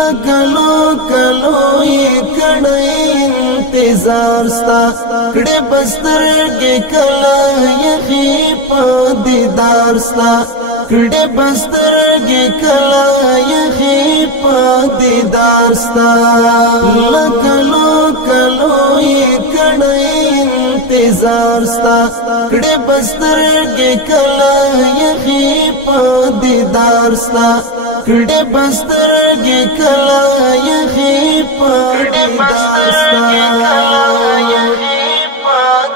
لکلو کلو یې کړی انتظار ستا کړې بسترګې کله یخې په دیدار ستا کړې بسترګې کله یخې په دیدار ستا لکلو کلو یې کړی انتظار ستا کړې بسترګې کله یخې په دیدار ستا کړې بسترګې کله یخې په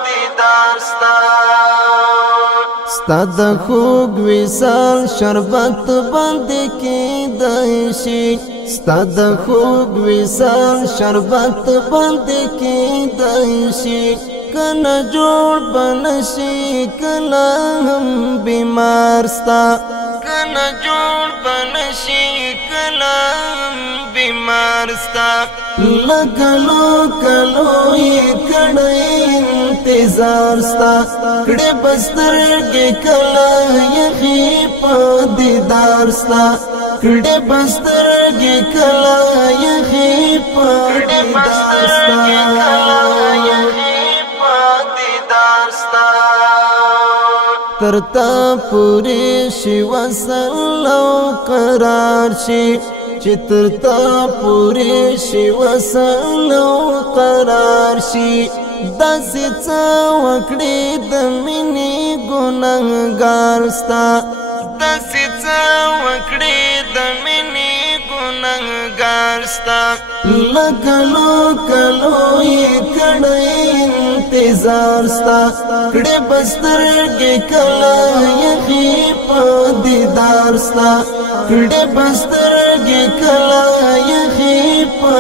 دیدار ستا ستا د خوږ وصال شربت باندې کېدای شي ستا د خوږ وصال شربت باندې کېدای شي کله جوړ بنشي کله هم بیمار ستا کله جوړ بنشي کله هم بیمار ستا لکلو کلو یې کړی انتظار ستا کړې بسترګې کله یخې په دیدار ستا کړې بسترګې کله یخې په دیدار ستا ترتا پوری شي وصل او قرار شي چې ترتا پوری شي وصل او قرار شي داسې څه وکړې د مینې ګنهګار ستا داسې څه وکړې د مینې ګنهګار ستا لکلو کلو یې کړی انتظار ستا کړې بسترګې کله یخې په دیدار ستا کړې بسترګې کله یخې په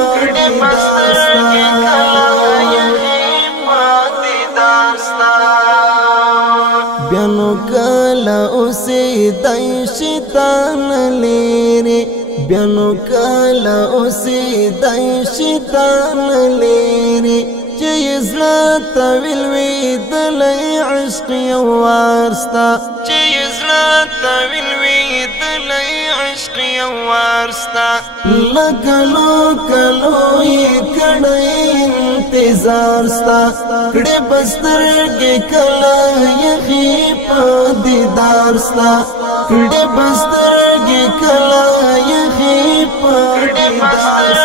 دیدار ستا بیانو کله اوسې دای شیطان لیرې بیانو کله اوسې دای شیطان لیرې چې زړه ته ولوېدلی عشق یو وار ستا چې زړه ته ولوېدلی عشق یو وار ستا لکلو کلو یې کړی انتظار ستا کړې بسترګې کله یخې په دیدار ستا کړې بسترګې کله یخې په دیدار ستا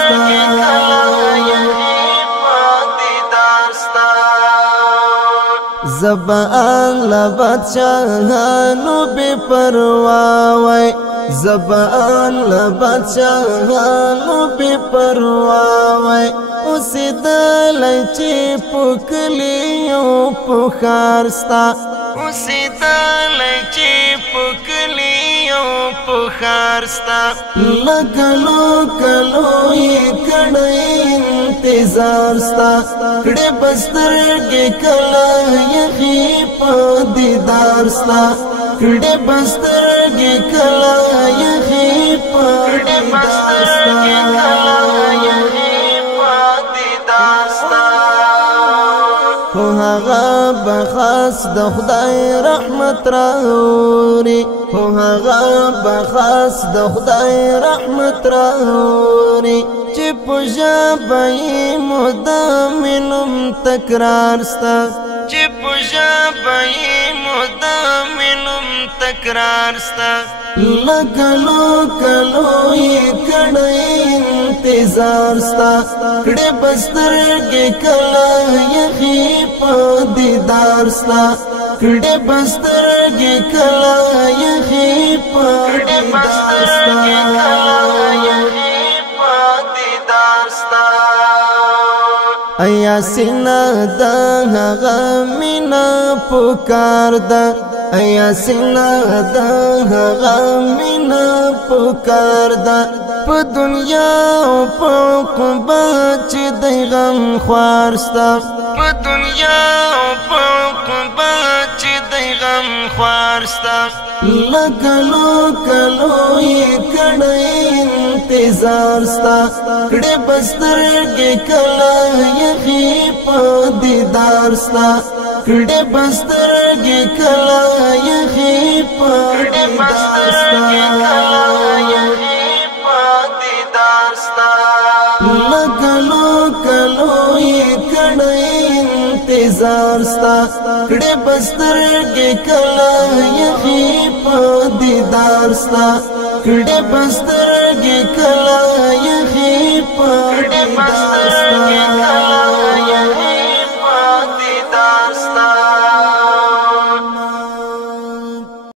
زبان لبد شاهانو بے پرواوی زبان لبد شاهانو بے پرواوی اسی دلی چی پکلیو پخار ستا اسی دلی چی پکلیو پخار ستا لکلو کلو یې کړی انتظار ستا کړې بسترګې کله یخې په دیدار ستا کړې بسترګې کله یخې په دیدار ستا خو هغه به خاص د خدای رحمت راوړي خو هغه به خاص د خدای رحمت راوړي چې په ژبه یې مدامنم تکرار ستا چې په ژبه یې مدامنم تکرار ستا لکلو کلو یې کړی انتظار ستا کړې بسترګې کله یخې په دیدار ستا کړې بسترګې کله یخې په دیدار ستا ایا سینا د هغه مینا پکار ده ایا سینا د هغه مینا پکار ده په دنیا او په عقبت چې د غم خوار ستا په دنیا او په عقبت چې د غم خوار ستا لکلو کلو یې کړی انتظار ستا کړې بسترګې کله یخې په دیدار ستا کړې بسترګې کله یخې په دیدار ستا لکلو کلو یہ کڑی انتظار ستا کڑے بسترگی کلا یخی پا دیدار ستا کڑے بسترگی کلا یخی پا دیدار ستا